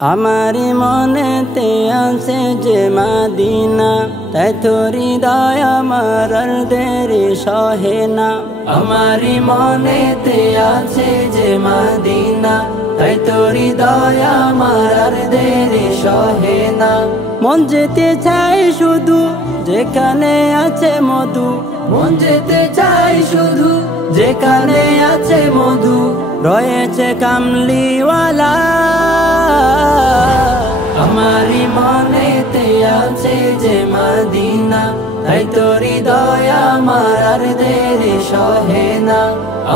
আমারি মনেতে আছে যে মদিনা, তাই তো হৃদয় আমার আর দেরি সহে না। আমারি মনেতে আছে যে মদিনা, তাই তো হৃদয় আমার আর দেরি সহে না। মন যেতে চাই শুধু যেখানে আছে মধু, মন যেতে চাই শুধু যেখানে আছে মধু, রয়েছে কামলিওয়ালা। আমারি মনেতে আছে যে মদিনা, তাই তো হৃদয় আমার আর দেরি সহে না।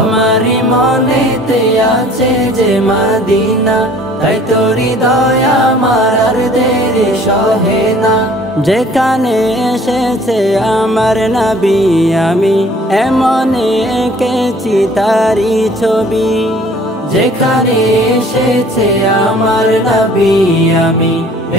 আমারি মনেতে আছে যে মদিনা, তাই তো হৃদয় আমার আর দেরি সহে না। যেখানে এসেছে আমার নবী, আমি এমনে এঁকেছি তারি ছবি। যেখানে এসেছে আমার নবী, আমি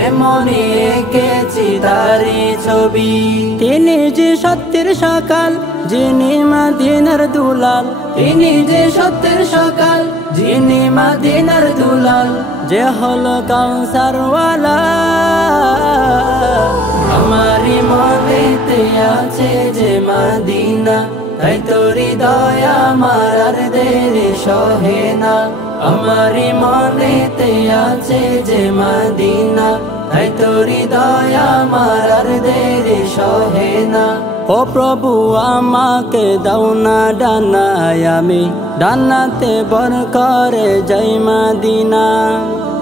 এমনে এঁকেছি তারি ছবি। তিনি যে সত্যের সকাল, যিনি মদিনার দুলাল, তিনি যে সত্যের সকাল, যিনি মদিনার দুলাল, যে হলো কাউসারওয়ালা। আমারি মনেতে আছে যে মদিনা, তাই তো হৃদয় আমার আর দেরি সহে না। আমারি মনেতে আছে যে মদিনা, তাই তো হৃদয় আমার আর দেরি সহে না। ও প্রভু আমাকে দাও না ডানায়, আমি ডানাতে বর করে যাই মদিনা।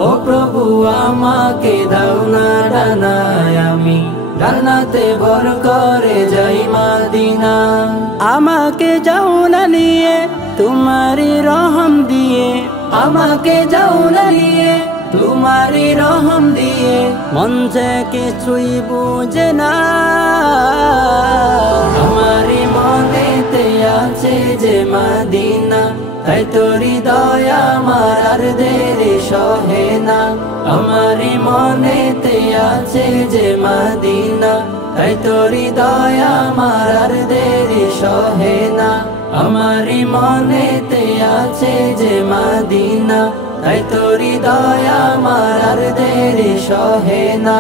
ও প্রভু আমাকে দাও না ডানায়, আমি ডানাতে বর করে যাই মদিনা। আমাকে যাও না নিয়ে তোমারি রহম দিয়ে, আমাকে যাও না নিয়ে তোমারি রহম দিয়ে, মন যে কিছুই বুঝে না। আমারি মনেতে আছে যে মদিনা, তাই তো হৃদয় আমার আর দেরি সহে না। আমারি মনেতে আছে যে মদিনা, তাই তো হৃদয় আমার আর দেরি সহে না। আমারি মনেতে আছে যে মদিনা, তাই তো হৃদয় আমার আর দেরি সহে না।